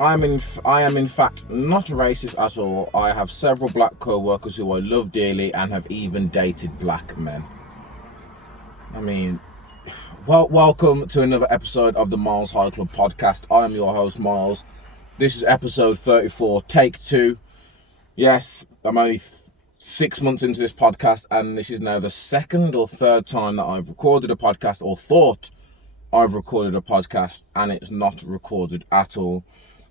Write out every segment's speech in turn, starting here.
I am in fact not racist at all. I have several black co-workers who I love dearly and have even dated black men. I mean, well, welcome to another episode of the MylesHighClubPodcast. I am your host, Myles. This is episode 34, take 2. Yes, I'm only 6 months into this podcast, and this is now the second or third time that I've recorded a podcast, or thought I've recorded a podcast, and it's not recorded at all.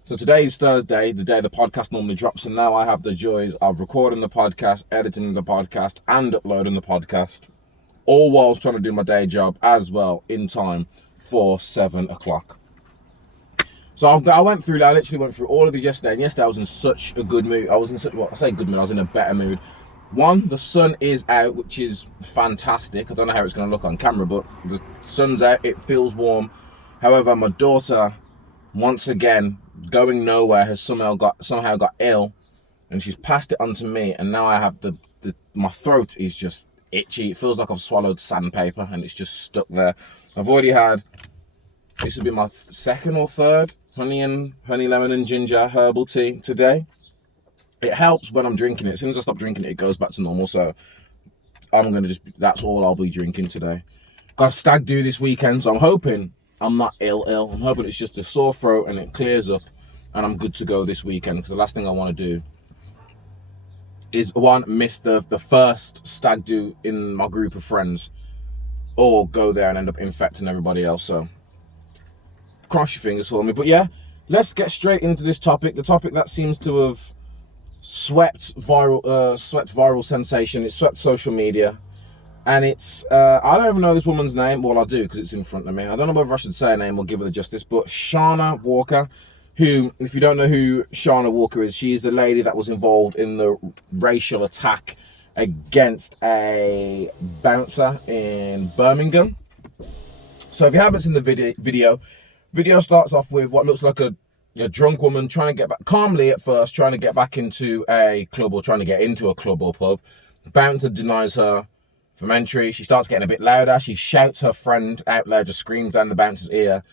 So today is Thursday, the day the podcast normally drops, and now I have the joys of recording the podcast, editing the podcast, and uploading the podcast, all whilst trying to do my day job as well in time for 7 o'clock. So I literally went through all of it yesterday, and yesterday I was in such a good mood. I was in a better mood. One, the sun is out, which is fantastic. I don't know how it's going to look on camera, but the sun's out, it feels warm. However, my daughter, once again, going nowhere, has somehow got ill, and she's passed it on to me, and now I have my throat is just itchy. It feels like I've swallowed sandpaper and it's just stuck there. I've already had, this will be my second or third honey, lemon and ginger herbal tea today. It helps when I'm drinking it. As soon as I stop drinking it, it goes back to normal. So that's all I'll be drinking today. Got a stag do this weekend, so I'm hoping I'm not ill. I'm hoping it's just a sore throat and it clears up and I'm good to go this weekend, because the last thing I want to do is miss the first stag do in my group of friends, or go there and end up infecting everybody else. So cross your fingers for me. But yeah, let's get straight into this topic. The topic that seems to have swept viral sensation. It swept social media, and it's I don't even know this woman's name. Well, I do, because it's in front of me. I don't know whether I should say her name or give her the justice, but Shauna Walker, who, if you don't know who Shauna Walker is, she's the lady that was involved in the racial attack against a bouncer in Birmingham. So if you haven't seen the video starts off with what looks like a drunk woman trying to get back, calmly at first, trying to get back into a club, or trying to get into a club or pub. Bouncer denies her from entry. She starts getting a bit louder. She shouts her friend out loud, just screams down the bouncer's ear.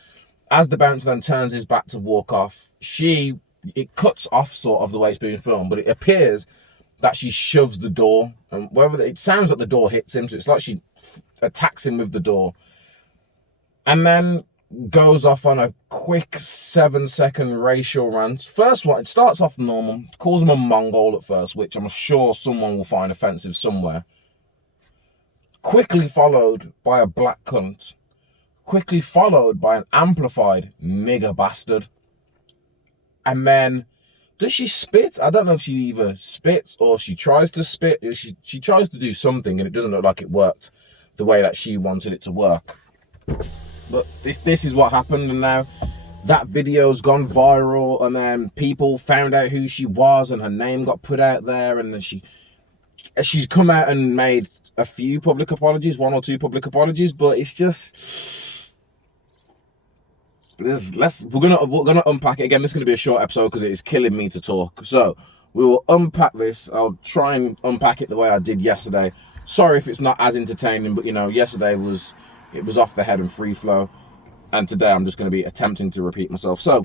As the bouncer then turns his back to walk off, it cuts off sort of the way it's being filmed, but it appears that she shoves the door, and it sounds like the door hits him, so it's like she attacks him with the door, and then goes off on a quick 7-second racial rant. First one, it starts off normal, calls him a Mongol at first, which I'm sure someone will find offensive somewhere. Quickly followed by a black cunt. Quickly followed by an amplified nigger bastard. And then, does she spit? I don't know if she either spits or she tries to spit. She tries to do something, and it doesn't look like it worked the way that she wanted it to work. But this is what happened, and now that video's gone viral, and then people found out who she was, and her name got put out there, and then she's come out and made a few public apologies, 1 or 2 public apologies, but it's just, we're gonna unpack it again. This is gonna be a short episode because it is killing me to talk. So we will unpack this. I'll try and unpack it the way I did yesterday. Sorry if it's not as entertaining, but yesterday it was off the head and free flow, and today I'm just going to be attempting to repeat myself. So,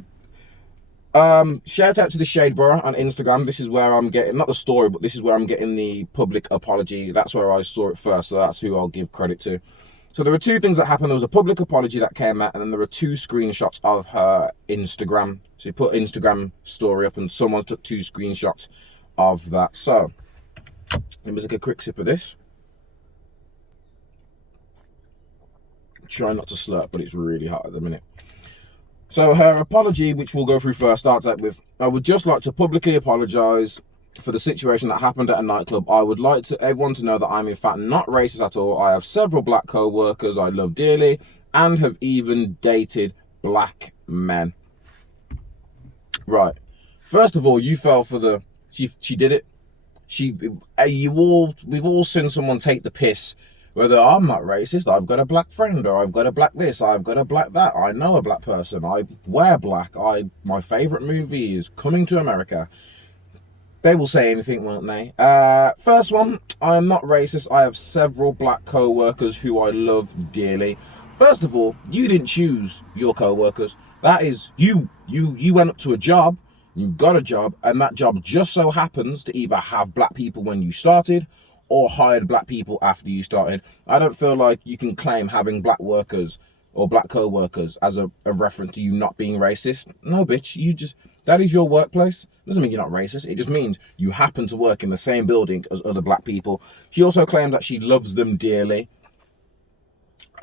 shout out to the Shade Borough on Instagram. This is where I'm getting, not the story, but this is where I'm getting the public apology. That's where I saw it first, so that's who I'll give credit to. So there were 2 things that happened. There was a public apology that came out, and then there were 2 screenshots of her Instagram. So you put Instagram story up, and someone took 2 screenshots of that. So let me take a quick sip of this. Try not to slurp, but it's really hot at the minute. So her apology, which we'll go through first, starts out with, I would just like to publicly apologise for the situation that happened at a nightclub. I would like everyone to know that I'm in fact not racist at all. I have several black co-workers I love dearly and have even dated black men. Right. First of all, you fell for she did it. We've all seen someone take the piss. Whether I'm not racist, I've got a black friend, or I've got a black this, I've got a black that, I know a black person, I wear black, my favourite movie is Coming to America. They will say anything, won't they? First one, I am not racist. I have several black co-workers who I love dearly. First of all, you didn't choose your co-workers. That is, you went up to a job, you got a job, and that job just so happens to either have black people when you started or hired black people after you started. I don't feel like you can claim having black workers or black co-workers as a reference to you not being racist. No, bitch, that is your workplace. Doesn't mean you're not racist. It just means you happen to work in the same building as other black people. She also claimed that she loves them dearly.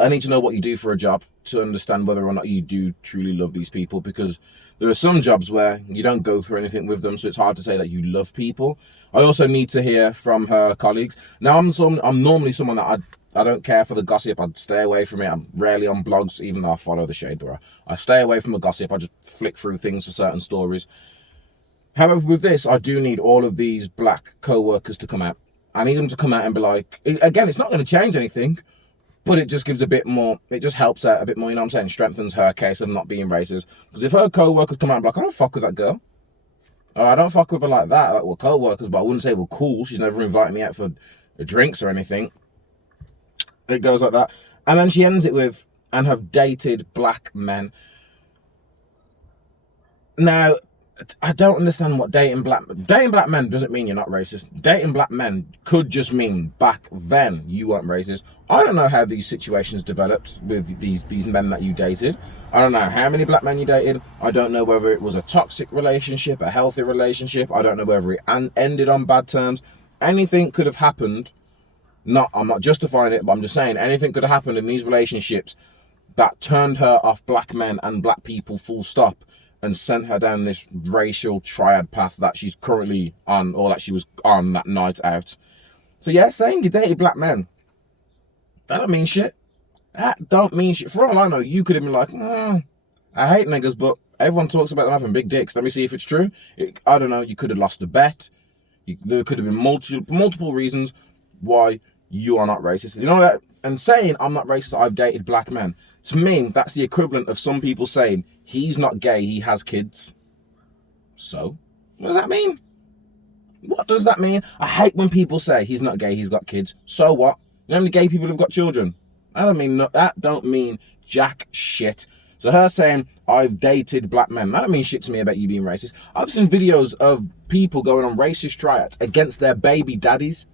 I need to know what you do for a job to understand whether or not you do truly love these people, because there are some jobs where you don't go through anything with them, so it's hard to say that you love people. I also need to hear from her colleagues. Now, I'm normally someone that I don't care for the gossip. I'd stay away from it. I'm rarely on blogs, even though I follow the shade door. I stay away from the gossip. I just flick through things for certain stories. However, with this, I do need all of these black co-workers to come out. I need them to come out and be like, again, it's not going to change anything, but it just gives a bit more, it just helps out a bit more, you know what I'm saying? Strengthens her case of not being racist. Because if her co-workers come out and be like, I don't fuck with that girl. Or I don't fuck with her like that. Like, we're co-workers, but I wouldn't say we're cool. She's never invited me out for drinks or anything. It goes like that. And then she ends it with, and have dated black men. Now, I don't understand what dating black men doesn't mean you're not racist. Dating black men could just mean back then you weren't racist. I don't know how these situations developed with these men that you dated. I don't know how many black men you dated. I don't know whether it was a toxic relationship, a healthy relationship. I don't know whether it ended on bad terms. Anything could have happened. I'm not justifying it, but I'm just saying anything could have happened in these relationships that turned her off black men and black people full stop, and sent her down this racial triad path that she's currently on, or that she was on that night out. So yeah, saying you dated black men, that don't mean shit. That don't mean shit. For all I know, you could have been like, I hate niggas, but everyone talks about them having big dicks. Let me see if it's true. I don't know, you could have lost a bet. There could have been multiple reasons why you are not racist. You know that? And saying I'm not racist, I've dated black men, to me, that's the equivalent of some people saying he's not gay, he has kids. So, what does that mean? What does that mean? I hate when people say he's not gay, he's got kids. So what? You know how many gay people have got children? That don't mean jack shit. So her saying I've dated black men, that don't mean shit to me about you being racist. I've seen videos of people going on racist triads against their baby daddies.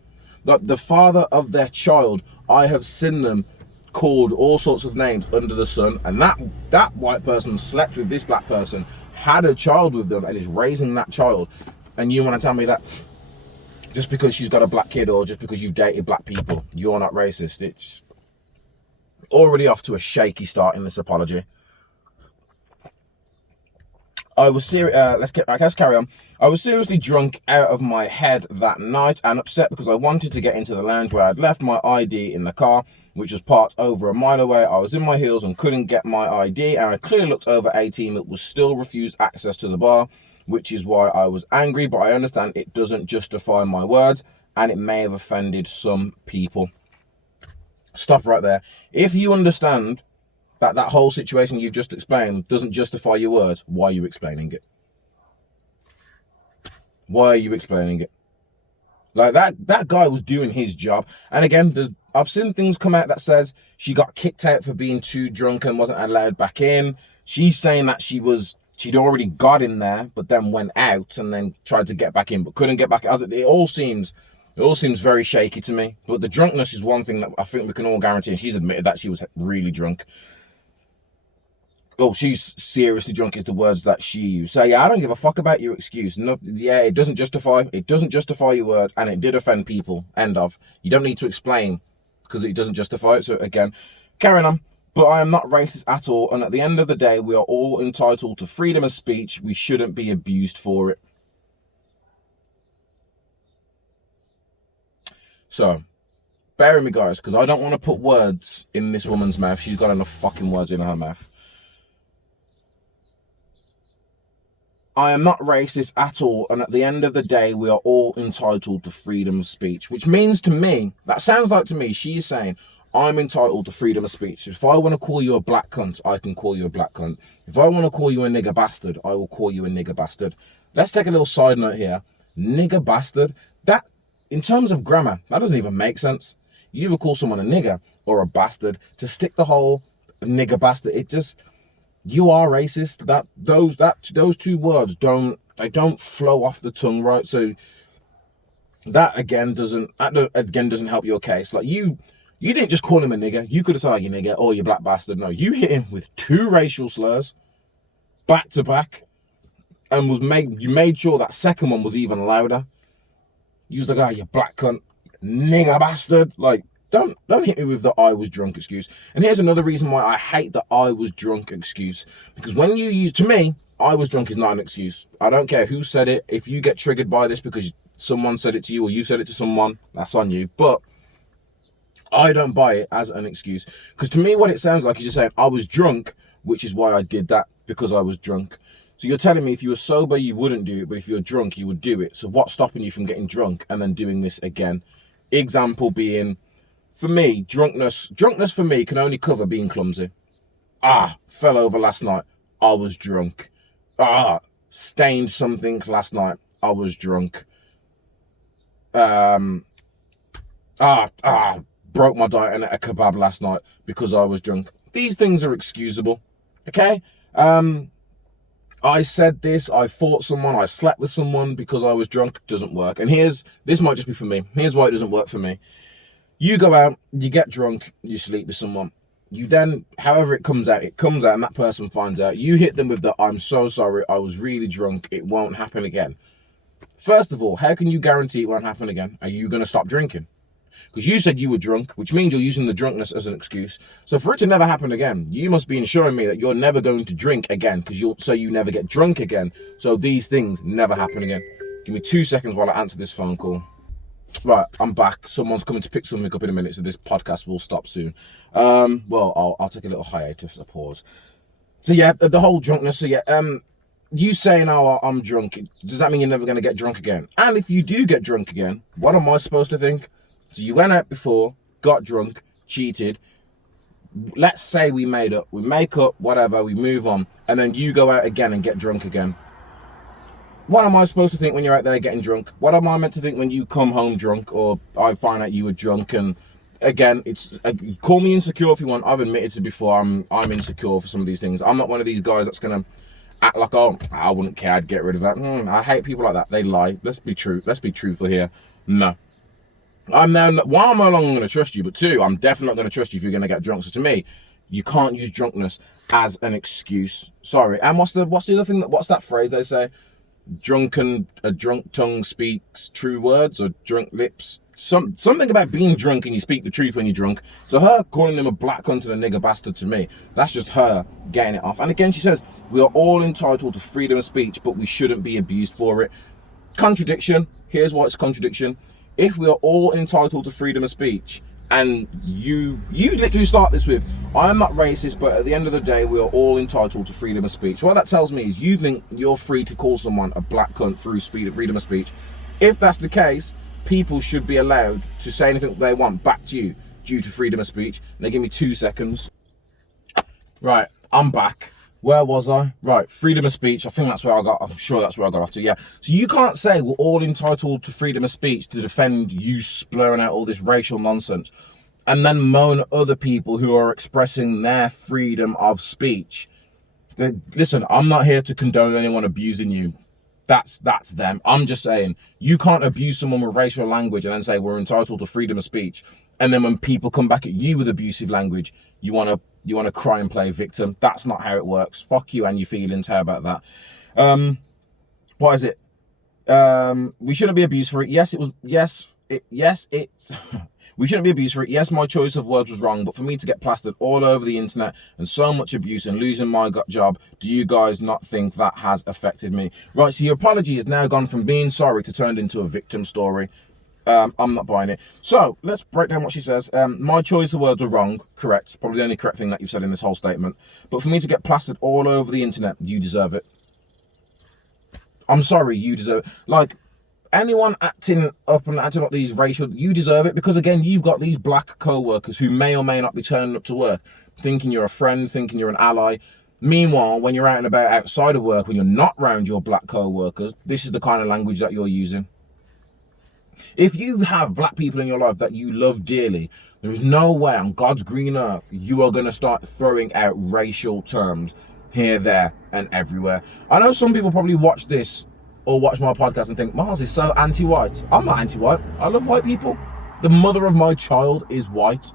Like the father of their child, I have seen them called all sorts of names under the sun, and that white person slept with this black person, had a child with them, and is raising that child. And you want to tell me that just because she's got a black kid, or just because you've dated black people, you're not racist? It's already off to a shaky start in this apology. I was let's carry on. I was seriously drunk out of my head that night and upset because I wanted to get into the lounge where I'd left my ID in the car, which was parked over a mile away. I was in my heels and couldn't get my ID, and I clearly looked over 18 that was still refused access to the bar, which is why I was angry, but I understand it doesn't justify my words, and it may have offended some people. Stop right there. If you understand that whole situation you've just explained doesn't justify your words, why are you explaining it? Why are you explaining it? Like that guy was doing his job. And again, I've seen things come out that says she got kicked out for being too drunk and wasn't allowed back in. She's saying that she'd already got in there, but then went out and then tried to get back in, but couldn't get back out. It all seems very shaky to me. But the drunkenness is one thing that I think we can all guarantee. And she's admitted that she was really drunk. Oh, she's seriously drunk is the words that she used. So yeah, I don't give a fuck about your excuse. No, yeah, it doesn't justify your words, and it did offend people. End of. You don't need to explain because it doesn't justify it. So again, carrying on. But I am not racist at all, and at the end of the day, we are all entitled to freedom of speech. We shouldn't be abused for it. So, bear with me, guys, because I don't want to put words in this woman's mouth. She's got enough fucking words in her mouth. I am not racist at all, and at the end of the day, we are all entitled to freedom of speech, which means to me, that sounds like to me, she's saying, I'm entitled to freedom of speech. If I want to call you a black cunt, I can call you a black cunt. If I want to call you a nigger bastard, I will call you a nigger bastard. Let's take a little side note here. Nigger bastard, that, in terms of grammar, that doesn't even make sense. You either call someone a nigger or a bastard. To stick the whole nigger bastard, it just... you are racist. Those two words don't flow off the tongue, right? So that again doesn't help your case. Like you didn't just call him a nigger. You could have said, you nigger or you black bastard. No, you hit him with 2 racial slurs back to back, and you made sure that second one was even louder. You was like, you black cunt, nigger bastard. Like, don't hit me with the I was drunk excuse. And here's another reason why I hate the I was drunk excuse. Because when you use, to me, I was drunk is not an excuse. I don't care who said it. If you get triggered by this because someone said it to you or you said it to someone, that's on you. But I don't buy it as an excuse. Because to me, what it sounds like is you're saying, I was drunk, which is why I did that, because I was drunk. So you're telling me if you were sober, you wouldn't do it, but if you're drunk, you would do it. So what's stopping you from getting drunk and then doing this again? Example being, for me, drunkenness for me can only cover being clumsy. Fell over last night. I was drunk. Stained something last night. I was drunk. Broke my diet and ate a kebab last night because I was drunk. These things are excusable. Okay? I said this, I fought someone, I slept with someone because I was drunk. Doesn't work. And this might just be for me. Here's why it doesn't work for me. You go out, you get drunk, you sleep with someone. You then, however it comes out and that person finds out. You hit them with the, I'm so sorry, I was really drunk, it won't happen again. First of all, how can you guarantee it won't happen again? Are you going to stop drinking? Because you said you were drunk, which means you're using the drunkenness as an excuse. So for it to never happen again, you must be ensuring me that you're never going to drink again, because you never get drunk again. So these things never happen again. Give me 2 seconds while I answer this phone call. Right, I'm back. Someone's coming to pick something up in a minute, so this podcast will stop soon. Well, I'll take a little hiatus, a pause. So yeah, the whole drunkenness. So yeah, you saying, oh, I'm drunk, does that mean you're never going to get drunk again? And if you do get drunk again, what am I supposed to think? So you went out before, got drunk, cheated. Let's say we make up, whatever, we move on, and then you go out again and get drunk again. What am I supposed to think when you're out there getting drunk? What am I meant to think when you come home drunk, or I find out you were drunk? And again, it's call me insecure if you want. I've admitted to before I'm insecure for some of these things. I'm not one of these guys that's gonna act like, oh, I wouldn't care, I'd get rid of that. I hate people like that. They lie. Let's be truthful here. No. One, I'm no longer going to trust you, but 2, I'm definitely not going to trust you if you're going to get drunk. So to me, you can't use drunkenness as an excuse. Sorry. And what's the other thing? What's that phrase they say? A drunk tongue speaks true words, or drunk lips. Something about being drunk and you speak the truth when you're drunk. So her calling him a black cunt and a nigger bastard, to me, that's just her getting it off. And again, she says, we are all entitled to freedom of speech, but we shouldn't be abused for it. Contradiction. Here's why it's contradiction. If we are all entitled to freedom of speech, and you literally start this with, I am not racist, but at the end of the day, we are all entitled to freedom of speech. What that tells me is you think you're free to call someone a black cunt through freedom of speech. If that's the case, people should be allowed to say anything they want back to you due to freedom of speech. Now give me 2 seconds. Right, I'm back. Where was I? Right, freedom of speech. I'm sure that's where I got off to, yeah. So you can't say we're all entitled to freedom of speech to defend you splurring out all this racial nonsense and then moan at other people who are expressing their freedom of speech. Listen, I'm not here to condone anyone abusing you. That's them. I'm just saying, you can't abuse someone with racial language and then say we're entitled to freedom of speech. And then when people come back at you with abusive language, you want to cry and play victim. That's not how it works. Fuck you and your feelings. How about that? What is it? We shouldn't be abused for it. We shouldn't be abused for it. Yes, my choice of words was wrong, but for me to get plastered all over the internet and so much abuse and losing my job, do you guys not think that has affected me? Right, so your apology has now gone from being sorry to turned into a victim story. I'm not buying it. So let's break down what she says. My choice of words were wrong. Correct. Probably the only correct thing that you've said in this whole statement. But for me to get plastered all over the internet, you deserve it. I'm sorry, you deserve it. Like, anyone acting up these racial, you deserve it, because again, you've got these black co-workers who may or may not be turning up to work, thinking you're a friend, thinking you're an ally. Meanwhile, when you're out and about outside of work, when you're not around your black co-workers, this is the kind of language that you're using. If you have black people in your life that you love dearly, there is no way on God's green earth you are going to start throwing out racial terms here, there, and everywhere. I know some people probably watch this or watch my podcast and think, Myles is so anti-white. I'm not anti-white. I love white people. The mother of my child is white.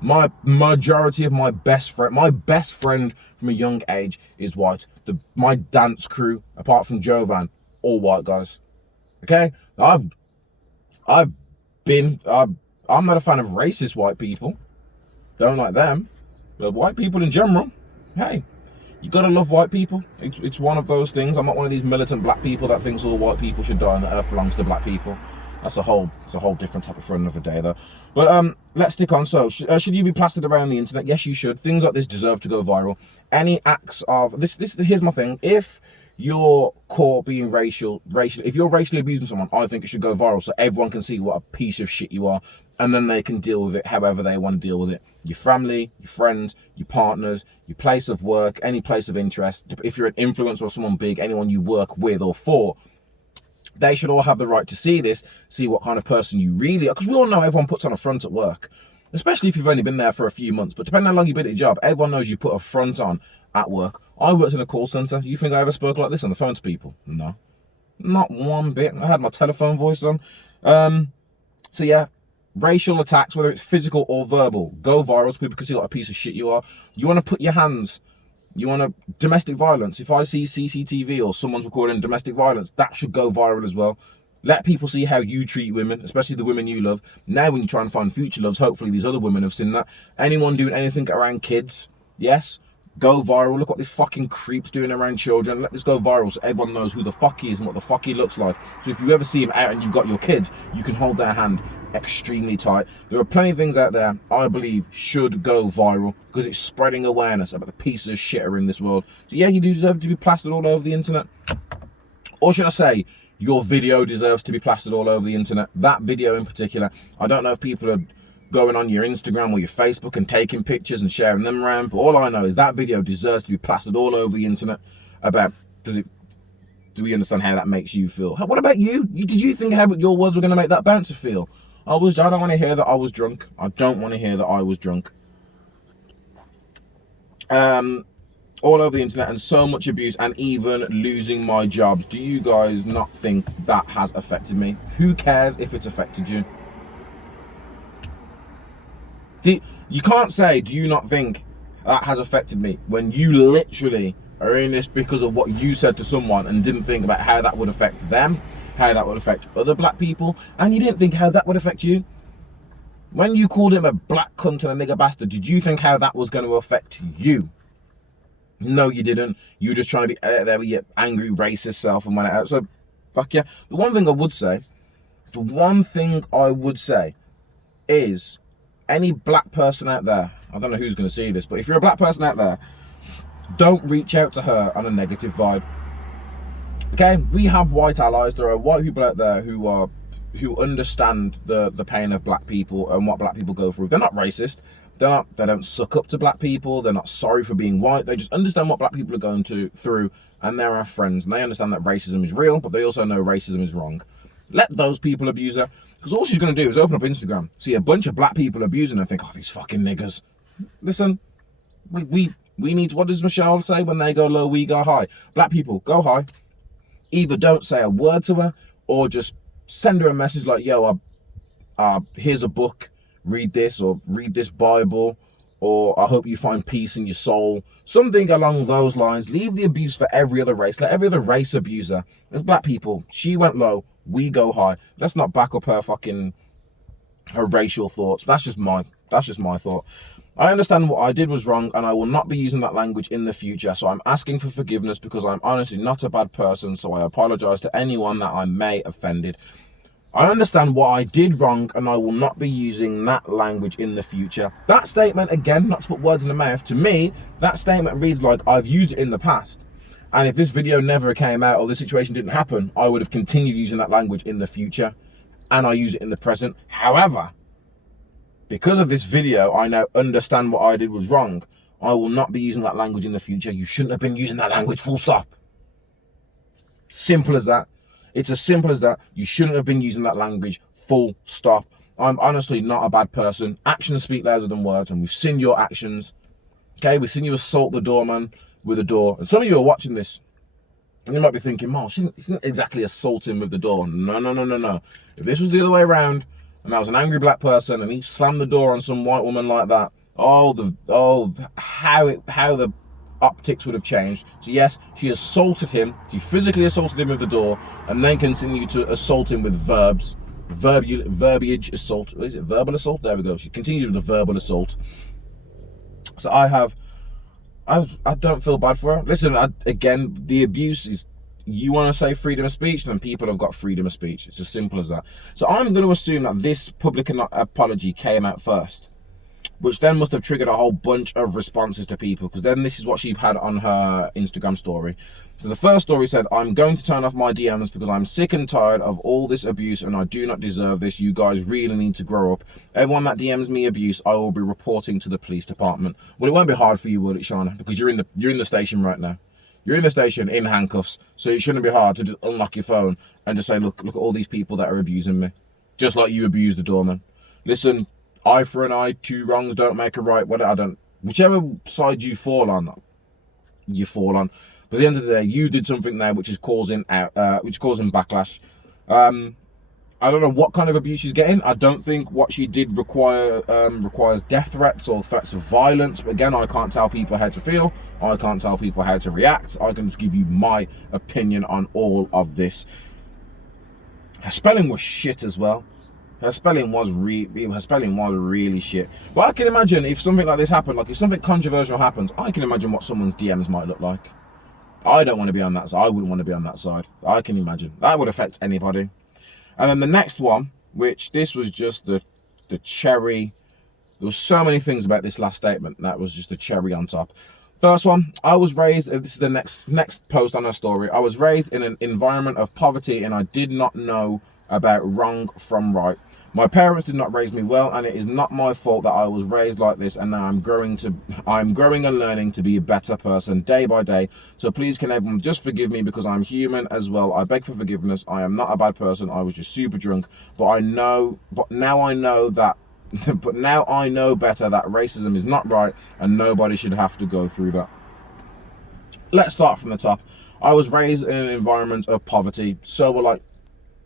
My majority of my best friend from a young age is white. My dance crew, apart from Jovan, all white guys. Okay? I'm not a fan of racist white people. Don't like them. But white people in general, hey, you gotta love white people. It's one of those things. I'm not one of these militant black people that thinks all white people should die and the earth belongs to black people. It's a whole different topic for another day, though. But let's stick on. So, should you be plastered around the internet? Yes, you should. Things like this deserve to go viral. Any acts of this. Here's my thing. If you're caught being if you're racially abusing someone, I think it should go viral so everyone can see what a piece of shit you are, and then they can deal with it however they want to deal with it. Your family, your friends, your partners, your place of work, any place of interest. If you're an influencer or someone big, anyone you work with or for, they should all have the right to see this, see what kind of person you really are. Because we all know everyone puts on a front at work, especially if you've only been there for a few months. But depending on how long you've been at your job, everyone knows you put a front on at work. I worked in a call center. You think I ever spoke like this on the phone to people? No, not one bit. I had my telephone voice on. So yeah, racial attacks, whether it's physical or verbal, go viral so people can see what a piece of shit you are. You want to put your hands. You want to domestic violence. If I see CCTV or someone's recording domestic violence, that should go viral as well. Let people see how you treat women, especially the women you love. Now when you try and find future loves, hopefully these other women have seen that. Anyone doing anything around kids, yes, go viral. Look what this fucking creep's doing around children. Let this go viral so everyone knows who the fuck he is and what the fuck he looks like. So if you ever see him out and you've got your kids, you can hold their hand extremely tight. There are plenty of things out there I believe should go viral because it's spreading awareness about the pieces of shit are in this world. So yeah, you do deserve to be plastered all over the internet. Or should I say, your video deserves to be plastered all over the internet. That video in particular. I don't know if people are going on your Instagram or your Facebook and taking pictures and sharing them around, but all I know is that video deserves to be plastered all over the internet. Do we understand how that makes you feel? What about you? Did you think how your words were going to make that bouncer feel? I don't want to hear that I was drunk. I don't want to hear that I was drunk. All over the internet, and so much abuse, and even losing my jobs. Do you guys not think that has affected me? Who cares if it's affected you? You can't say, do you not think that has affected me, when you literally are in this because of what you said to someone and didn't think about how that would affect them, how that would affect other black people, and you didn't think how that would affect you. When you called him a black cunt and a nigger bastard, did you think how that was going to affect you? No, you didn't. You were just trying to be out there with your angry, racist self and went out. So, fuck yeah. The one thing I would say is, any black person out there, I don't know who's going to see this, but if you're a black person out there, don't reach out to her on a negative vibe. Okay? We have white allies. There are white people out there who understand the pain of black people and what black people go through. They're not racist. They don't suck up to black people. They're not sorry for being white. They just understand what black people are going through, and they're our friends. And they understand that racism is real, but they also know racism is wrong. Let those people abuse her, because all she's going to do is open up Instagram, see a bunch of black people abusing her, and think, oh, these fucking niggers. Listen, we need, what does Michelle say when they go low, we go high? Black people, go high. Either don't say a word to her, or just send her a message like, yo, here's a book, read this, or read this Bible, or I hope you find peace in your soul. Something along those lines. Leave the abuse for every other race. Let every other race abuse her. As black people, she went low, we go high. Let's not back up her racial thoughts. That's just my thought. I understand what I did was wrong, and I will not be using that language in the future. So I'm asking for forgiveness, because I'm honestly not a bad person. So I apologize to anyone that I may offended. I understand what I did wrong, and I will not be using that language in the future. That statement, again, not to put words in the mouth, to me, that statement reads like I've used it in the past. And if this video never came out or this situation didn't happen, I would have continued using that language in the future, and I use it in the present. However, because of this video, I now understand what I did was wrong. I will not be using that language in the future. You shouldn't have been using that language, full stop. Simple as that. It's as simple as that. You shouldn't have been using that language, full stop. I'm honestly not a bad person. Actions speak louder than words, and we've seen your actions. Okay, we've seen you assault the doorman, with a door. And some of you are watching this, and you might be thinking, Myles, she didn't exactly assault him with the door. No. If this was the other way around, and I was an angry black person, and he slammed the door on some white woman like that, how the optics would have changed. So yes, she assaulted him. She physically assaulted him with the door, and then continued to assault him with verbiage assault. Is it verbal assault? There we go. She continued with the verbal assault. So I don't feel bad for her. Listen, again, the abuse is, you want to say freedom of speech, then people have got freedom of speech. It's as simple as that. So I'm going to assume that this public apology came out first, which then must have triggered a whole bunch of responses to people, because then this is what she had on her Instagram story. So the first story said, I'm going to turn off my DMs because I'm sick and tired of all this abuse and I do not deserve this. You guys really need to grow up. Everyone that DMs me abuse, I will be reporting to the police department. Well, it won't be hard for you, will it, Shauna? Because you're in the station right now. You're in the station in handcuffs, so it shouldn't be hard to just unlock your phone and just say, look at all these people that are abusing me. Just like you abused the doorman. Listen, eye for an eye, two wrongs don't make a right. Whichever side you fall on, you fall on. But at the end of the day, you did something there which is causing backlash. I don't know what kind of abuse she's getting. I don't think what she did requires death threats or threats of violence. But again, I can't tell people how to feel. I can't tell people how to react. I can just give you my opinion on all of this. Her spelling was shit as well. Her spelling was really shit. But I can imagine if something like this happened, like if something controversial happens, I can imagine what someone's DMs might look like. I don't want to be on that side. I wouldn't want to be on that side. I can imagine. That would affect anybody. And then the next one, which this was just the cherry. There was so many things about this last statement. That was just the cherry on top. First one, I was raised, this is the next post on her story. I was raised in an environment of poverty and I did not know about wrong from right. My parents did not raise me well, and it is not my fault that I was raised like this, and now I'm growing and learning to be a better person day by day. So please can everyone just forgive me because I'm human as well. I beg for forgiveness. I am not a bad person. I was just super drunk, but now I know better that racism is not right and nobody should have to go through that. Let's start from the top. I was raised in an environment of poverty. So were like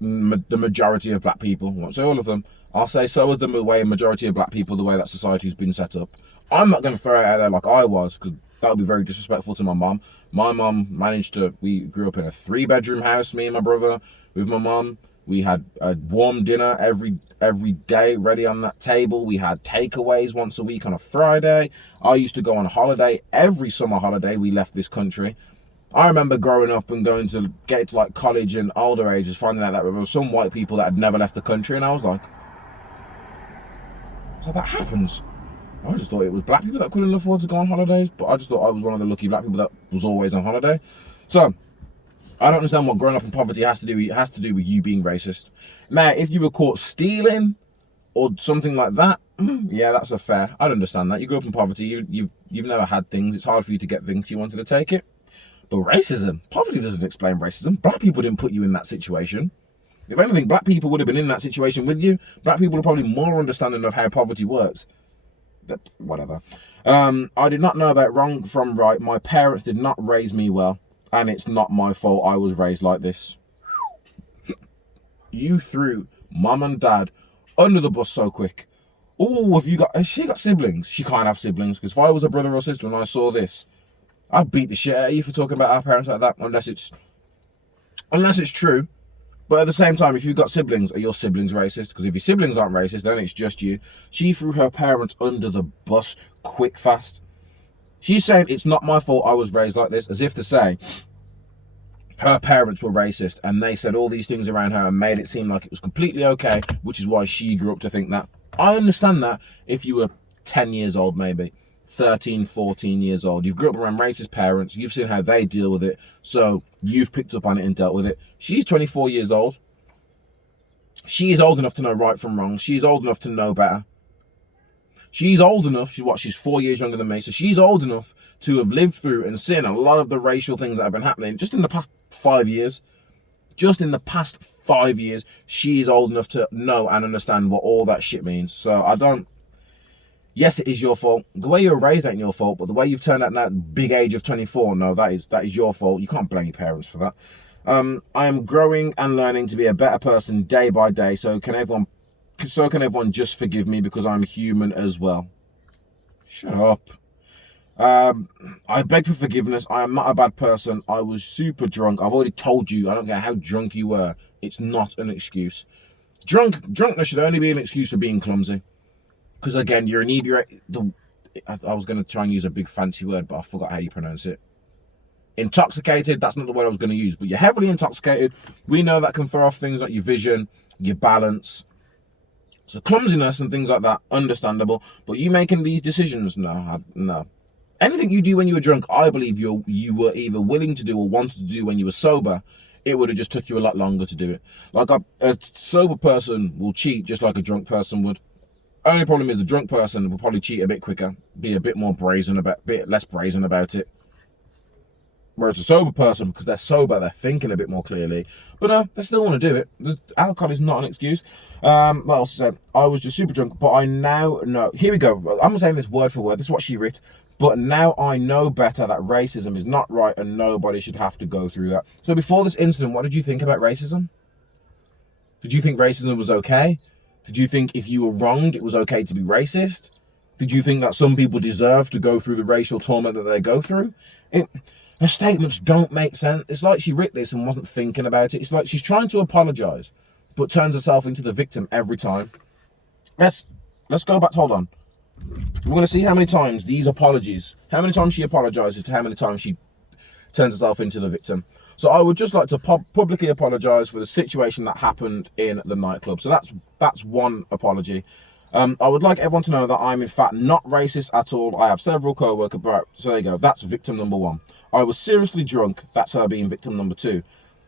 the majority of black people. I won't say all of them. I'll say so was the majority of black people, the way that society's been set up. I'm not going to throw it out there like I was, because that would be very disrespectful to my mom. My mom we grew up in a 3-bedroom house, me and my brother, with my mom. We had a warm dinner every day ready on that table. We had takeaways once a week on a Friday. I used to go on holiday every summer holiday. We left this country. I remember growing up and going to get to like college and older ages, finding out that there were some white people that had never left the country, and I was like, so that happens. I just thought it was black people that couldn't afford to go on holidays, but I just thought I was one of the lucky black people that was always on holiday. So I don't understand what growing up in poverty has to do with you being racist. Now, if you were caught stealing or something like that, yeah, that's a fair. I'd understand that. You grew up in poverty, you've never had things. It's hard for you to get things. You wanted to take it. But racism, poverty doesn't explain racism. Black people didn't put you in that situation. If anything, black people would have been in that situation with you. Black people are probably more understanding of how poverty works. But whatever. I did not know about wrong from right. My parents did not raise me well, and it's not my fault I was raised like this. You threw mum and dad under the bus so quick. Oh, has she got siblings? She can't have siblings, because if I was a brother or sister and I saw this, I'd beat the shit out of you for talking about our parents like that, unless it's true. But at the same time, if you've got siblings, are your siblings racist? Because if your siblings aren't racist, then it's just you. She threw her parents under the bus quick, fast. She's saying it's not my fault I was raised like this, as if to say her parents were racist and they said all these things around her and made it seem like it was completely okay, which is why she grew up to think that. I understand that if you were 10 years old, maybe 13, 14 years old. You've grew up around racist parents. You've seen how they deal with it. So you've picked up on it and dealt with it. She's 24 years old. She is old enough to know right from wrong. She's old enough to know better. She's old enough, she's 4 years younger than me, so she's old enough to have lived through and seen a lot of the racial things that have been happening just in the past 5 years. Just in the past 5 years, she's old enough to know and understand what all that shit means. So Yes, it is your fault. The way you were raised ain't your fault, but the way you've turned out now at the big age of 24, no, that is your fault. You can't blame your parents for that. I am growing and learning to be a better person day by day. So can everyone just forgive me because I'm human as well? Shut up. I beg for forgiveness. I am not a bad person. I was super drunk. I've already told you. I don't care how drunk you were. It's not an excuse. Drunkenness should only be an excuse for being clumsy. Because again, you're I was going to try and use a big fancy word, but I forgot how you pronounce it. Intoxicated, that's not the word I was going to use, but you're heavily intoxicated. We know that can throw off things like your vision, your balance. So clumsiness and things like that, understandable. But you making these decisions, no. Anything you do when you were drunk, I believe you were either willing to do or wanted to do when you were sober. It would have just took you a lot longer to do it. Like a sober person will cheat just like a drunk person would. Only problem is the drunk person will probably cheat a bit quicker, be a bit less brazen about it. Whereas a sober person, because they're sober, they're thinking a bit more clearly. But no, they still want to do it. Alcohol is not an excuse. What else said? I was just super drunk, but I now know. Here we go. I'm saying this word for word. This is what she wrote. But now I know better that racism is not right and nobody should have to go through that. So before this incident, what did you think about racism? Did you think racism was okay? Did you think if you were wronged, it was okay to be racist? Did you think that some people deserve to go through the racial torment that they go through? Her statements don't make sense. It's like she wrote this and wasn't thinking about it. It's like she's trying to apologize, but turns herself into the victim every time. Let's go back. Hold on. We're going to see how many times how many times she apologizes to how many times she turns herself into the victim. So I would just like to publicly apologize for the situation that happened in the nightclub. So that's one apology. I would like everyone to know that I'm in fact not racist at all. I have several co-workers, so there you go. That's victim number one. I was seriously drunk. That's her being victim number two.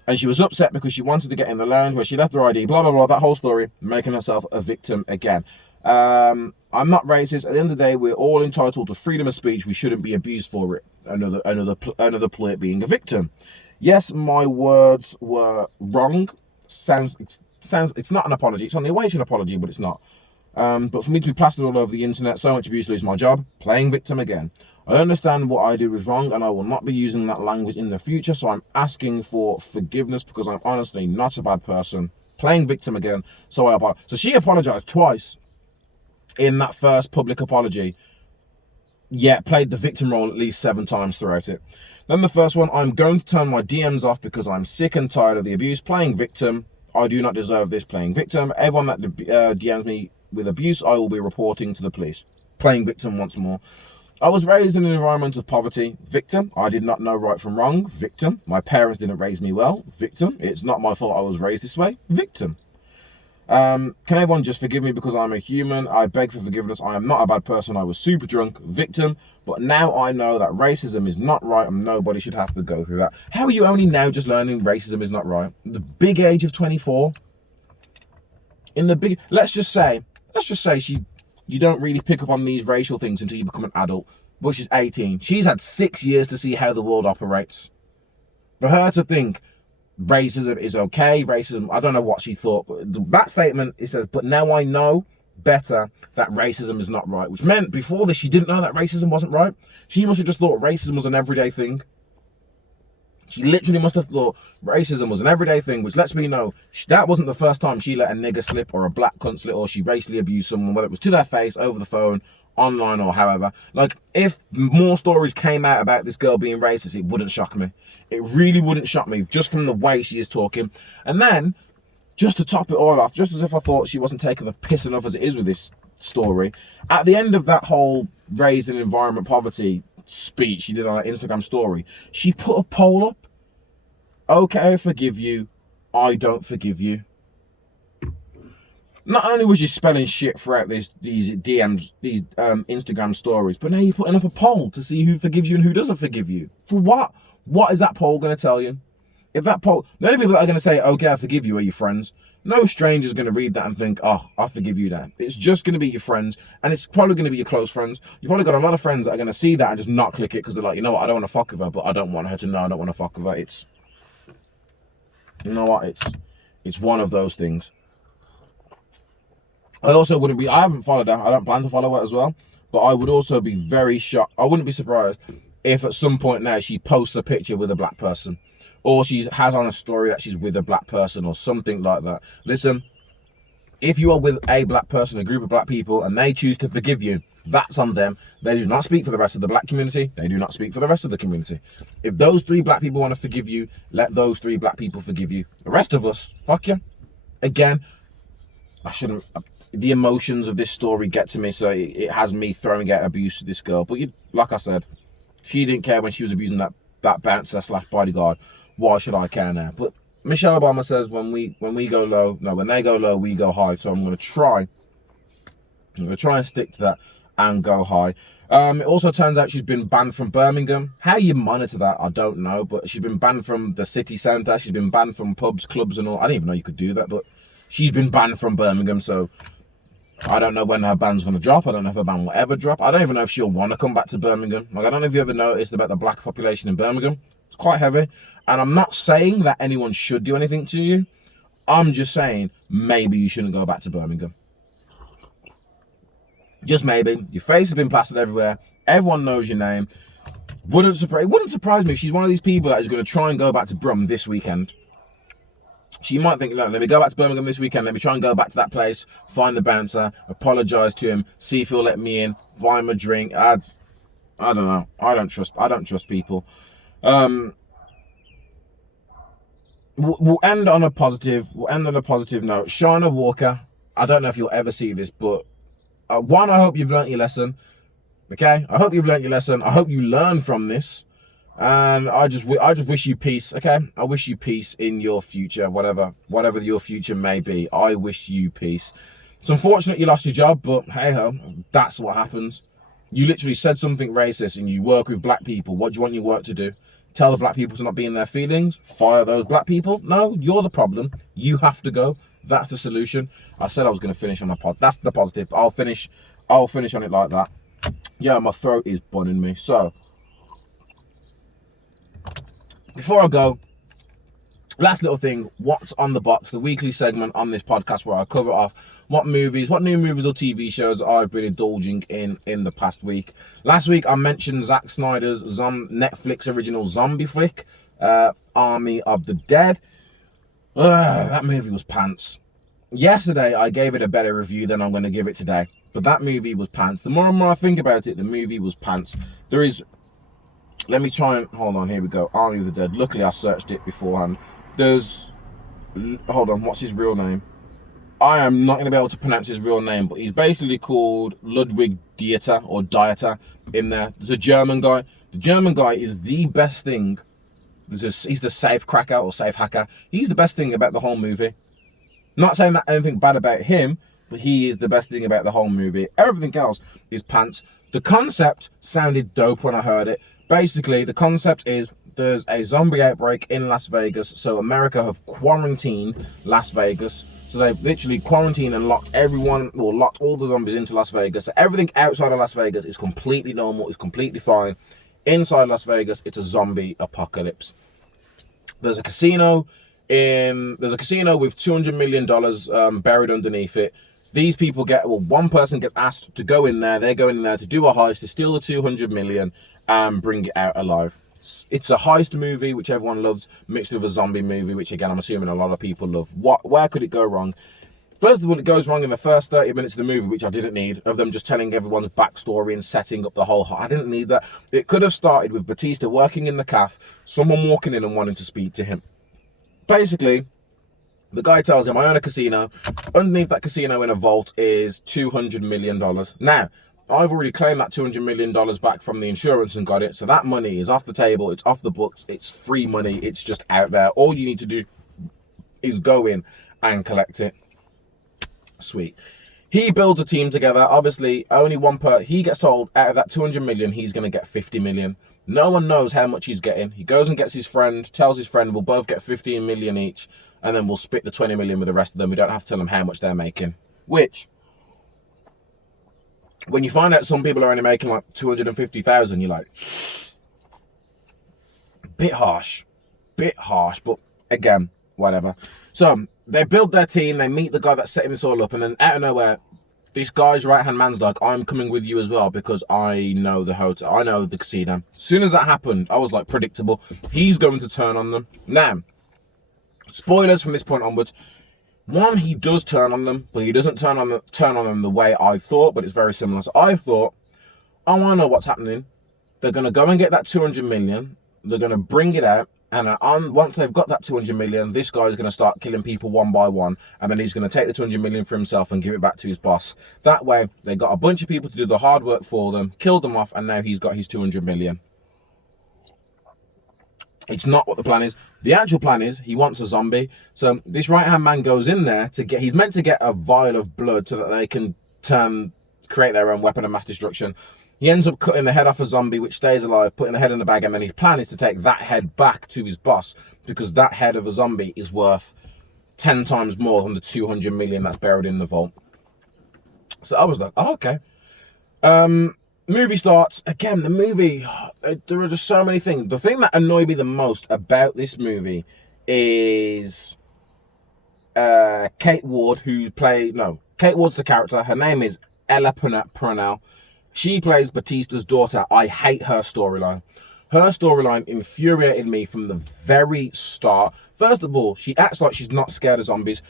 And she was upset because she wanted to get in the lounge where she left her ID, blah, blah, blah, that whole story, making herself a victim again. I'm not racist. At the end of the day, we're all entitled to freedom of speech. We shouldn't be abused for it. Another plate being a victim. Yes, my words were wrong. It's not an apology. It's on the way to an apology, but it's not. But for me to be plastered all over the internet, so much abuse, lose my job, playing victim again. I understand what I did was wrong and I will not be using that language in the future, so I'm asking for forgiveness because I'm honestly not a bad person. Playing victim again, so I apologize. So she apologized twice in that first public apology, yet played the victim role at least 7 times throughout it. Then the first one, I'm going to turn my DMs off because I'm sick and tired of the abuse. Playing victim, I do not deserve this. Playing victim, everyone that DMs me with abuse, I will be reporting to the police. Playing victim once more. I was raised in an environment of poverty. Victim, I did not know right from wrong. Victim, my parents didn't raise me well. Victim, it's not my fault I was raised this way. Victim. Can everyone just forgive me because I'm a human? I beg for forgiveness. I am not a bad person. I was super drunk. Victim. But now I know that racism is not right and nobody should have to go through that. How are you only now just learning racism is not right? The big age of 24. Let's just say you don't really pick up on these racial things until you become an adult, which is 18. She's had 6 years to see how the world operates. For her to think racism is okay, I don't know what she thought, but that statement, it says, but now I know better that racism is not right, which meant before this she didn't know that racism wasn't right. She must have just thought racism was an everyday thing. She literally must have thought racism was an everyday thing, which lets me know that wasn't the first time she let a nigger slip or a black cunt slip or she racially abused someone, whether it was to their face, over the phone, online or however. Like, if more stories came out about this girl being racist, it wouldn't shock me. It really wouldn't shock me just from the way she is talking. And then, just to top it all off, just as if I thought she wasn't taking the piss enough as it is with this story, at the end of that whole raised in environment poverty speech she did on her Instagram story, she put a poll up. Okay, I forgive you. I don't forgive you. Not only was you spelling shit throughout these DMs, these Instagram stories, but now you're putting up a poll to see who forgives you and who doesn't forgive you. For what? What is that poll going to tell you? If that poll, the only people that are going to say, okay, I forgive you, are your friends. No stranger's going to read that and think, oh, I forgive you then. It's just going to be your friends, and it's probably going to be your close friends. You've probably got a lot of friends that are going to see that and just not click it because they're like, you know what, I don't want to fuck with her, but I don't want her to know I don't want to fuck with her. You know what, it's one of those things. I also wouldn't be, I haven't followed her, I don't plan to follow her as well. But I would also be very shocked. I wouldn't be surprised if at some point now she posts a picture with a black person, or she has on a story that she's with a black person or something like that. Listen, if you are with a black person, a group of black people, and they choose to forgive you, that's on them. They do not speak for the rest of the black community. They do not speak for the rest of the community. If those 3 black people want to forgive you, let those 3 black people forgive you. The rest of us, fuck you. Again, I shouldn't. The emotions of this story get to me, so it has me throwing out abuse to this girl. But like I said, she didn't care when she was abusing that bouncer / bodyguard. Why should I care now? But Michelle Obama says when they go low, we go high. So I'm gonna try and stick to that and go high. It also turns out she's been banned from Birmingham. How you monitor that, I don't know. But she's been banned from the city centre. She's been banned from pubs, clubs, and all. I didn't even know you could do that, but she's been banned from Birmingham. So I don't know when her ban's going to drop. I don't know if her ban will ever drop. I don't even know if she'll want to come back to Birmingham. Like, I don't know if you ever noticed about the black population in Birmingham. It's quite heavy. And I'm not saying that anyone should do anything to you. I'm just saying maybe you shouldn't go back to Birmingham. Just maybe. Your face has been plastered everywhere. Everyone knows your name. It wouldn't surprise me if she's one of these people that is going to try and go back to Brum this weekend. She might think, look, let me go back to Birmingham this weekend. Let me try and go back to that place, find the bouncer, apologise to him, see if he'll let me in, buy him a drink. I don't know. I don't trust people. We'll end on a positive. We'll end on a positive note. Shauna Walker. I don't know if you'll ever see this, but one, I hope you've learnt your lesson. Okay, I hope you've learnt your lesson. I hope you learn from this. And I just wish you peace, okay? I wish you peace in your future, whatever your future may be. I wish you peace. It's unfortunate you lost your job, but hey-ho, that's what happens. You literally said something racist and you work with black people. What do you want your work to do? Tell the black people to not be in their feelings? Fire those black people? No, you're the problem. You have to go. That's the solution. I said I was going to finish on my pod. That's the positive. I'll finish on it like that. Yeah, my throat is bunning me. So, before I go, last little thing, what's on the box, the weekly segment on this podcast where I cover off what new movies or TV shows I've been indulging in the past week. Last week I mentioned Zack Snyder's Netflix original zombie flick, Army of the Dead. That movie was pants. Yesterday I gave it a better review than I'm going to give it today, but that movie was pants. The more and more I think about it, the movie was pants. Let me try and, hold on, here we go. Army of the Dead. Luckily, I searched it beforehand. Hold on, what's his real name? I am not going to be able to pronounce his real name, but he's basically called Ludwig Dieter in there. There's a German guy. The German guy is the best thing. He's the safe cracker or safe hacker. He's the best thing about the whole movie. Not saying that anything bad about him, but he is the best thing about the whole movie. Everything else is pants. The concept sounded dope when I heard it. Basically, the concept is there's a zombie outbreak in Las Vegas, so America have quarantined Las Vegas. So they've literally quarantined and locked all the zombies into Las Vegas. So everything outside of Las Vegas is completely normal, is completely fine. Inside Las Vegas, it's a zombie apocalypse. There's a casino with $200 million buried underneath it. These people one person gets asked to go in there. They're going in there to do a heist, to steal the 200 million and bring it out alive. It's a heist movie, which everyone loves, mixed with a zombie movie, which again, I'm assuming a lot of people love. Where could it go wrong? First of all, it goes wrong in the first 30 minutes of the movie, which I didn't need, of them just telling everyone's backstory and setting up the whole... I didn't need that. It could have started with Batista working in the cafe, someone walking in and wanting to speak to him. Basically, the guy tells him, I own a casino. Underneath that casino in a vault is $200 million. Now, I've already claimed that $200 million back from the insurance and got it. So that money is off the table. It's off the books. It's free money. It's just out there. All you need to do is go in and collect it. Sweet. He builds a team together. Obviously, only he gets told out of that 200 million, he's going to get 50 million. No one knows how much he's getting. He goes and gets his friend, tells his friend, we'll both get 15 million each, and then we'll split the 20 million with the rest of them. We don't have to tell them how much they're making. Which, when you find out some people are only making like 250,000, you're like, bit harsh, but again, whatever. So they build their team, they meet the guy that's setting this all up, and then out of nowhere, this guy's right-hand man's like, I'm coming with you as well because I know the hotel, I know the casino. As soon as that happened, I was like, predictable. He's going to turn on them. Now, spoilers from this point onwards. One, he does turn on them, but he doesn't turn on them the way I thought, but it's very similar. So I thought, I want to know what's happening. They're going to go and get that 200 million. They're going to bring it out. And once they've got that 200 million, this guy's going to start killing people one by one. And then he's going to take the 200 million for himself and give it back to his boss. That way, they got a bunch of people to do the hard work for them, killed them off, and now he's got his 200 million. It's not what the plan is. The actual plan is he wants a zombie. So this right-hand man goes in there to get, he's meant to get a vial of blood so that they can create their own weapon of mass destruction. He ends up cutting the head off a zombie, which stays alive, putting the head in the bag, and then his plan is to take that head back to his boss, because that head of a zombie is worth 10 times more than the 200 million that's buried in the vault. So I was like, oh, okay. Movie starts. Again, the movie, there are just so many things. The thing that annoyed me the most about this movie is Kate Ward, Kate Ward's the character. Her name is Ella Purnell. She plays Batista's daughter. I hate her storyline. Her storyline infuriated me from the very start. First of all, she acts like she's not scared of zombies.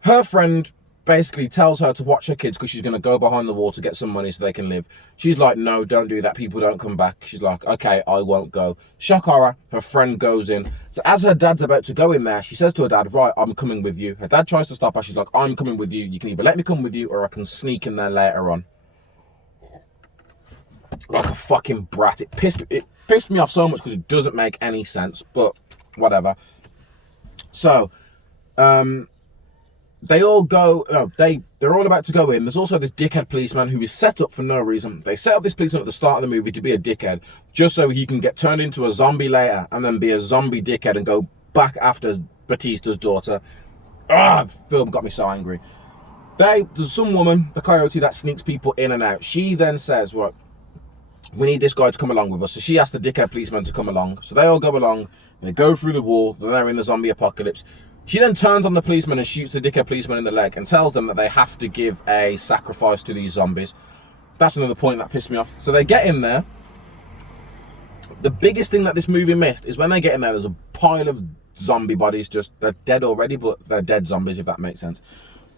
Her friend basically tells her to watch her kids because she's going to go behind the wall to get some money so they can live. She's like, no, don't do that. People don't come back. She's like, okay, I won't go. Shock horror, her friend goes in. So as her dad's about to go in there, she says to her dad, right, I'm coming with you. Her dad tries to stop her. She's like, I'm coming with you. You can either let me come with you or I can sneak in there later on. Like a fucking brat. It pissed me off so much because it doesn't make any sense, but whatever. So, they all go, they're all about to go in. There's also this dickhead policeman who is set up for no reason. They set up this policeman at the start of the movie to be a dickhead, just so he can get turned into a zombie later and then be a zombie dickhead and go back after Batista's daughter. The film got me so angry. There's some woman, the coyote, that sneaks people in and out. She then says, well, we need this guy to come along with us. So she asked the dickhead policeman to come along. So they all go along. They go through the wall. They're in the zombie apocalypse. She then turns on the policeman and shoots the dickhead policeman in the leg and tells them that they have to give a sacrifice to these zombies. That's another point that pissed me off. So they get in there. The biggest thing that this movie missed is when they get in there, there's a pile of zombie bodies. They're dead already, but they're dead zombies, if that makes sense.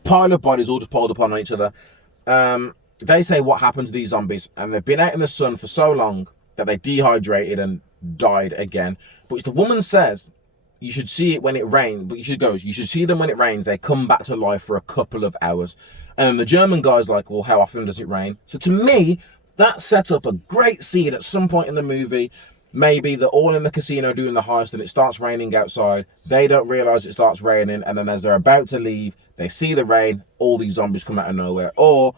Pile of bodies all just piled up on each other. They say what happened to these zombies, and they've been out in the sun for so long that they dehydrated and died again. But the woman says you should see it when it rains, but you should see them when it rains. They come back to life for a couple of hours. And then the German guy's like, well, how often does it rain? So to me, that set up a great scene at some point in the movie. Maybe they're all in the casino doing the heist and it starts raining outside. They don't realize it starts raining, and then as they're about to leave, they see the rain, all these zombies come out of nowhere. Or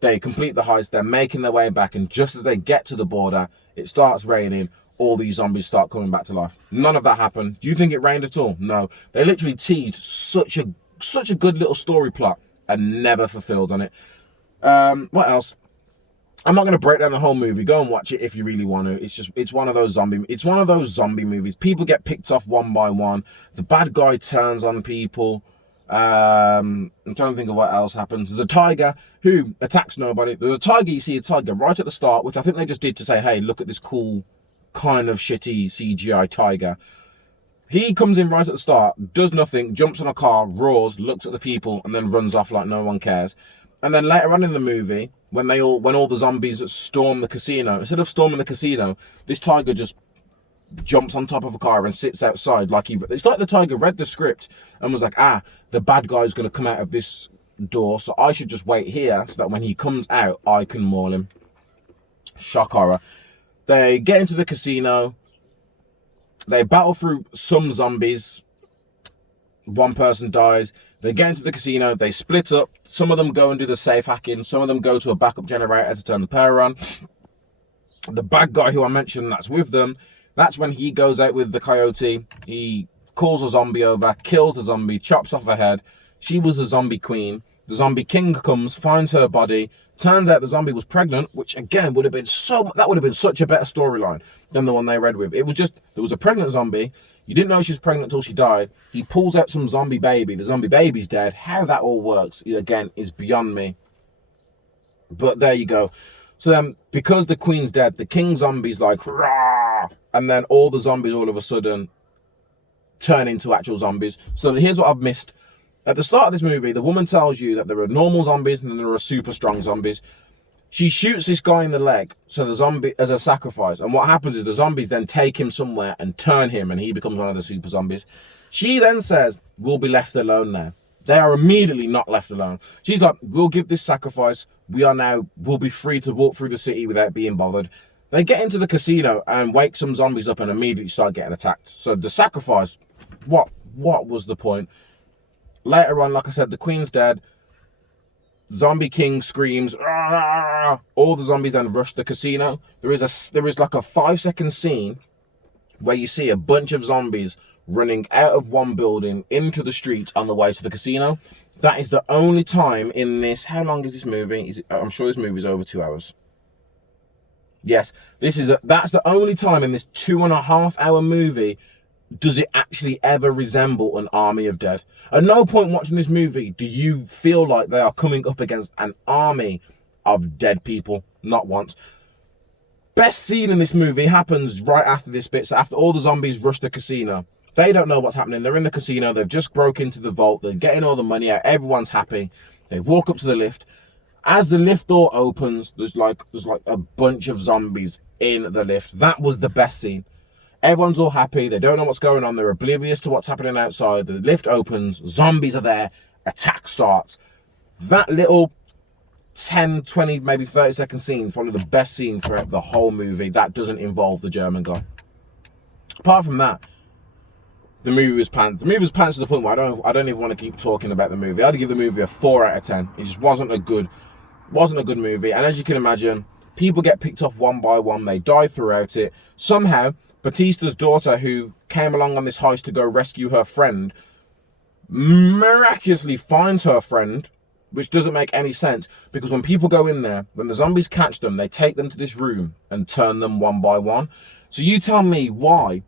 they complete the heist, they're making their way back, and just as they get to the border, it starts raining, all these zombies start coming back to life. None of that happened. Do you think it rained at all? No. They literally teased such a good little story plot and never fulfilled on it. What else? I'm not going to break down the whole movie. Go and watch it if you really want to. It's one of those zombie movies. People get picked off one by one. The bad guy turns on people. I'm trying to think of what else happens. There's a tiger who attacks nobody. There's a tiger, you see a tiger right at the start, which I think they just did to say, hey, look at this cool kind of shitty CGI tiger. He comes in right at the start, does nothing, jumps on a car, roars, looks at the people, and then runs off like no one cares. And then later on in the movie, when all the zombies storm the casino, instead of storming the casino, this tiger just jumps on top of a car and sits outside it's like the tiger read the script and was like, the bad guy's going to come out of this door, so I should just wait here so that when he comes out, I can maul him. Shock horror. They get into the casino. They battle through some zombies. One person dies. They get into the casino. They split up. Some of them go and do the safe hacking. Some of them go to a backup generator to turn the power on. The bad guy who I mentioned that's with them, that's when he goes out with the coyote. He calls a zombie over, kills the zombie, chops off her head. She was the zombie queen. The zombie king comes, finds her body. Turns out the zombie was pregnant, which again would have been such a better storyline than the one they read with. It was just, there was a pregnant zombie. You didn't know she was pregnant until she died. He pulls out some zombie baby. The zombie baby's dead. How that all works, again, is beyond me. But there you go. So then, because the queen's dead, the king zombie's like, rah! And then all the zombies all of a sudden turn into actual zombies. So here's what I've missed. At the start of this movie, the woman tells you that there are normal zombies and there are super strong zombies. She shoots this guy in the leg, so the zombie as a sacrifice. And what happens is the zombies then take him somewhere and turn him, and he becomes one of the super zombies. She then says, we'll be left alone now. They are immediately not left alone. She's like, we'll give this sacrifice. We'll be free to walk through the city without being bothered. They get into the casino and wake some zombies up and immediately start getting attacked. So the sacrifice, what was the point? Later on, like I said, the queen's dead. Zombie king screams, "Arr!" All the zombies then rush the casino. There is like a 5-second scene where you see a bunch of zombies running out of one building into the street on the way to the casino. That is the only time in this. How long is this movie? I'm sure this movie is over 2 hours. Yes, that's the only time in this 2.5 hour movie does it actually ever resemble an army of dead. At no point watching this movie do you feel like they are coming up against an army of dead people. Not once. Best scene in this movie happens right after this bit. So after all the zombies rush the casino, they don't know what's happening. They're in the casino. They've just broke into the vault. They're getting all the money out. Everyone's happy. They walk up to the lift. As the lift door opens, there's like a bunch of zombies in the lift. That was the best scene. Everyone's all happy. They don't know what's going on. They're oblivious to what's happening outside. The lift opens. Zombies are there. Attack starts. That little 10, 20, maybe 30-second scene is probably the best scene for the whole movie. That doesn't involve the German guy. Apart from that, the movie was panned. The movie was panned to the point where I don't even want to keep talking about the movie. I'd give the movie a 4 out of 10. It just wasn't a good movie. And as you can imagine, people get picked off one by one. They die throughout it. Somehow, Batista's daughter, who came along on this heist to go rescue her friend, miraculously finds her friend, which doesn't make any sense, because when people go in there, when the zombies catch them, they take them to this room and turn them one by one. So you tell me why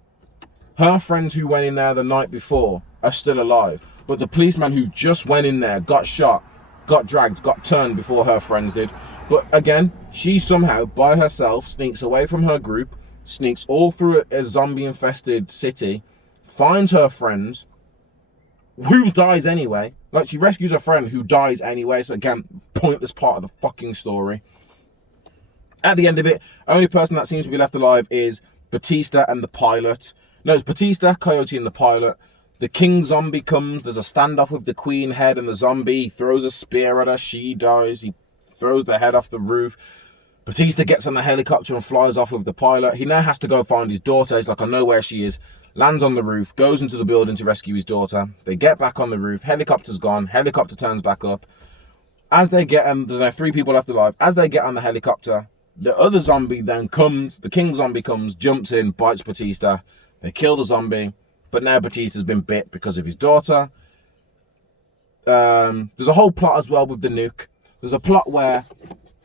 her friends who went in there the night before are still alive, but the policeman who just went in there, got shot, got dragged, got turned before her friends did. But again, she somehow, by herself, sneaks away from her group, sneaks all through a zombie-infested city, finds her friends, who dies anyway. Like, she rescues her friend who dies anyway. So again, pointless part of the fucking story. At the end of it, only person that seems to be left alive is Batista and the pilot. No, it's Batista, Coyote, and the pilot. The king zombie comes. There's a standoff with the queen head and the zombie. He throws a spear at her. She dies. He throws the head off the roof. Batista gets on the helicopter and flies off with the pilot. He now has to go find his daughter. He's like, I know where she is. Lands on the roof, goes into the building to rescue his daughter. They get back on the roof. Helicopter's gone. Helicopter turns back up. As they get there's now 3 people left alive. As they get on the helicopter, the other zombie then comes. The king zombie comes, jumps in, bites Batista. They kill the zombie. But now Batista's been bit because of his daughter. There's a whole plot as well with the nuke. There's a plot where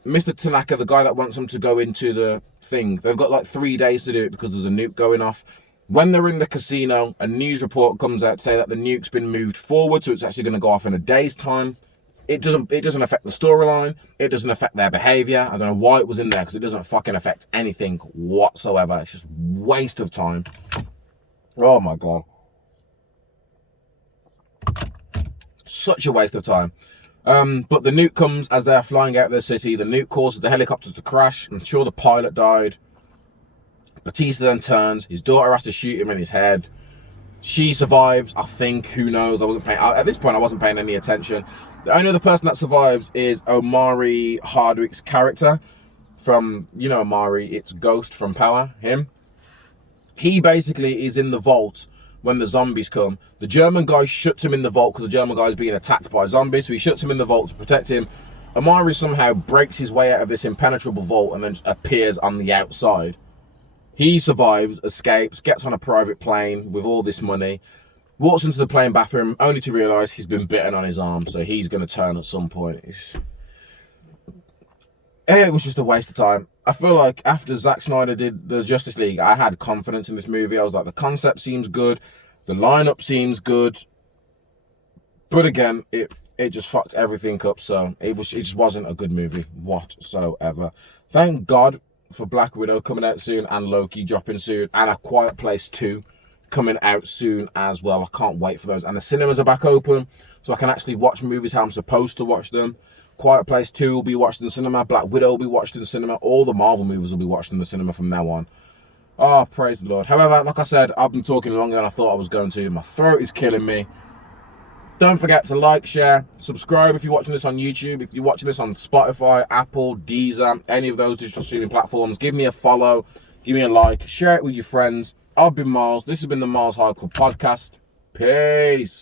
Mr. Tanaka, the guy that wants them to go into the thing, they've got like 3 days to do it because there's a nuke going off. When they're in the casino, a news report comes out to say that the nuke's been moved forward, so it's actually going to go off in a day's time. It doesn't affect the storyline. It doesn't affect their behavior. I don't know why it was in there, because it doesn't fucking affect anything whatsoever. It's just waste of time. Oh my god. Such a waste of time. But the nuke comes as they're flying out of the city. The nuke causes the helicopters to crash. I'm sure the pilot died. Batista then turns. His daughter has to shoot him in his head. She survives, I think. Who knows? At this point, I wasn't paying any attention. The only other person that survives is Omari Hardwick's character from, you know, Omari, it's Ghost from Power, him. He basically is in the vault when the zombies come. The German guy shuts him in the vault because the German guy is being attacked by zombies, so he shuts him in the vault to protect him. Omari somehow breaks his way out of this impenetrable vault and then appears on the outside. He survives, escapes, gets on a private plane with all this money, walks into the plane bathroom only to realise he's been bitten on his arm, so he's going to turn at some point. It was just a waste of time. I feel like after Zack Snyder did the Justice League, I had confidence in this movie. I was like, the concept seems good, the lineup seems good, but again, it just fucked everything up. So it just wasn't a good movie whatsoever. Thank God for Black Widow coming out soon, and Loki dropping soon, and A Quiet Place 2 coming out soon as well. I can't wait for those. And the cinemas are back open, so I can actually watch movies how I'm supposed to watch them. Quiet Place 2 will be watched in the cinema. Black Widow will be watched in the cinema. All the Marvel movies will be watched in the cinema from now on. Oh, praise the Lord. However, like I said, I've been talking longer than I thought I was going to. My throat is killing me. Don't forget to like, share, subscribe if you're watching this on YouTube. If you're watching this on Spotify, Apple, Deezer, any of those digital streaming platforms, give me a follow, give me a like, share it with your friends. I've been Myles. This has been the Myles High Club Podcast. Peace.